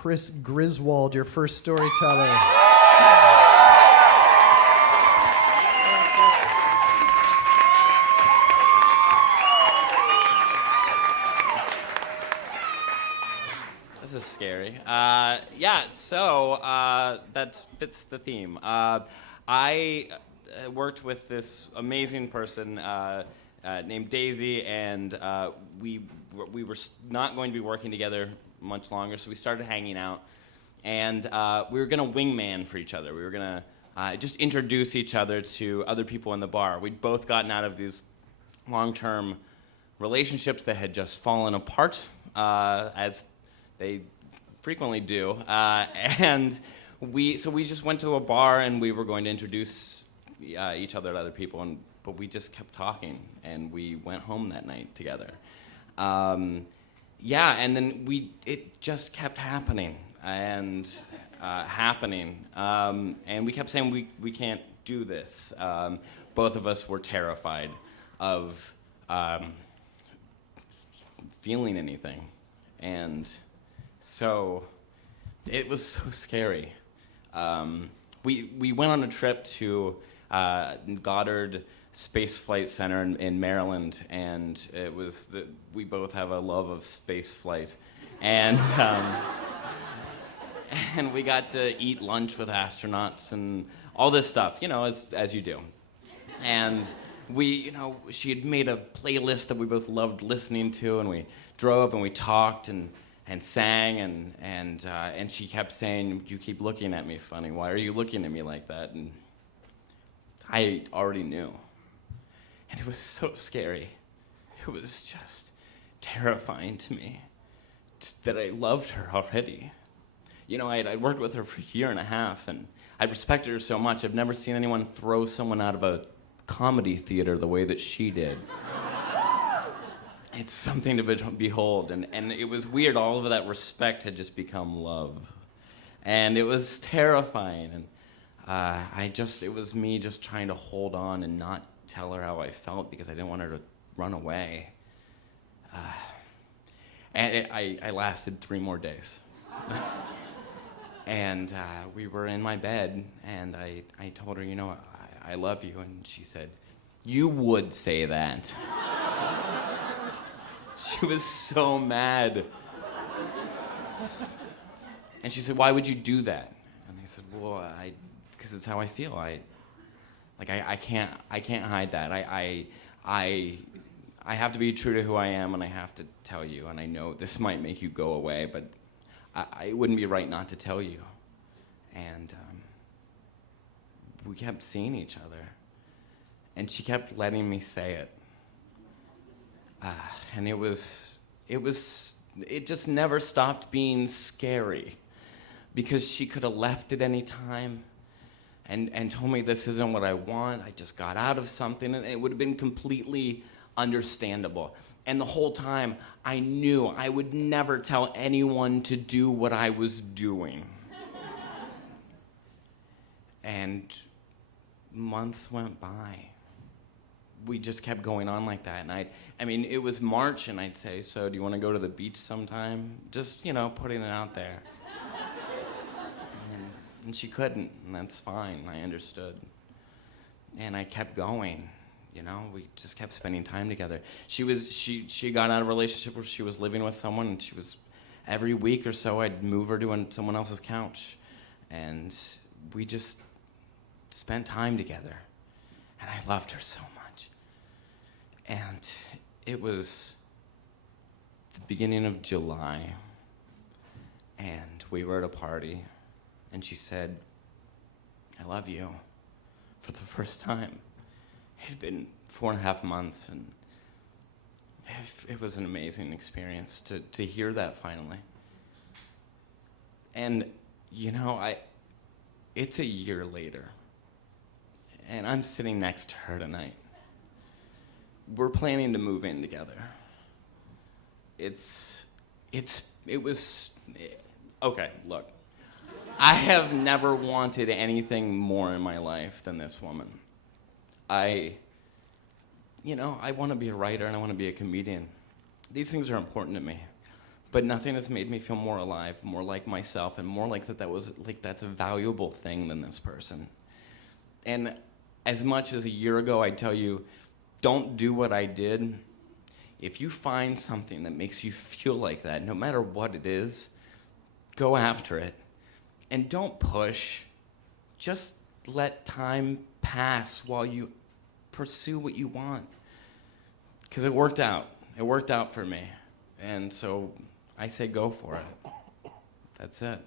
Chris Griswold, your first storyteller. This is scary. That fits the theme. I worked with this amazing person named Daisy, and we were not going to be working together much longer, so we started hanging out, and we were going to wingman for each other. We were going to just introduce each other to other people in the bar. We'd both gotten out of these long-term relationships that had just fallen apart, as they frequently do, and we just went to a bar and we were going to introduce each other to other people, but we just kept talking and we went home that night together. And then it just kept happening and and we kept saying we can't do this. Both of us were terrified of feeling anything, and so it was so scary. We went on a trip to Goddard Space Flight Center in Maryland, and we both have a love of space flight, and and we got to eat lunch with astronauts and all this stuff, as you do. And she had made a playlist that we both loved listening to, and we drove and we talked and sang, and she kept saying, "You keep looking at me funny. Why are you looking at me like that?" And I already knew. And it was so scary. It was just terrifying to me that I loved her already. I'd worked with her for a year and a half, and I respected her so much. I've never seen anyone throw someone out of a comedy theater the way that she did. It's something to behold, and it was weird. All of that respect had just become love, and it was terrifying. And it was me just trying to hold on and not tell her how I felt because I didn't want her to run away. I lasted 3 more days, and we were in my bed, and I told her, I love you, and she said, "You would say that." She was so mad. And she said, "Why would you do that?" And I said, "Well, because it's how I feel. I can't hide that. I have to be true to who I am, and I have to tell you. And I know this might make you go away, but it wouldn't be right not to tell you." And we kept seeing each other, and she kept letting me say it. And it just never stopped being scary, because she could have left at any time and told me, "This isn't what I want. I just got out of something," and it would have been completely understandable. And the whole time, I knew I would never tell anyone to do what I was doing. And months went by. We just kept going on like that. And it was March, and I'd say, "So do you want to go to the beach sometime?" Just, putting it out there. And she couldn't, and that's fine. I understood. And I kept going. We just kept spending time together. She got out of a relationship where she was living with someone, and every week or so I'd move her to someone else's couch, and we just spent time together. And I loved her so much. And it was the beginning of July, and we were at a party, and she said, "I love you," for the first time. It had been 4.5 months, and it was an amazing experience to hear that finally. And, it's a year later, and I'm sitting next to her tonight. We're planning to move in together. Okay, look. I have never wanted anything more in my life than this woman. I want to be a writer, and I want to be a comedian. These things are important to me. but nothing has made me feel more alive, more like myself, and more like that's a valuable thing than this person. And as much as a year ago I'd tell you, don't do what I did, if you find something that makes you feel like that, no matter what it is, go after it. And don't push. Just let time pass while you pursue what you want. Because it worked out. It worked out for me. And so I say go for it. That's it.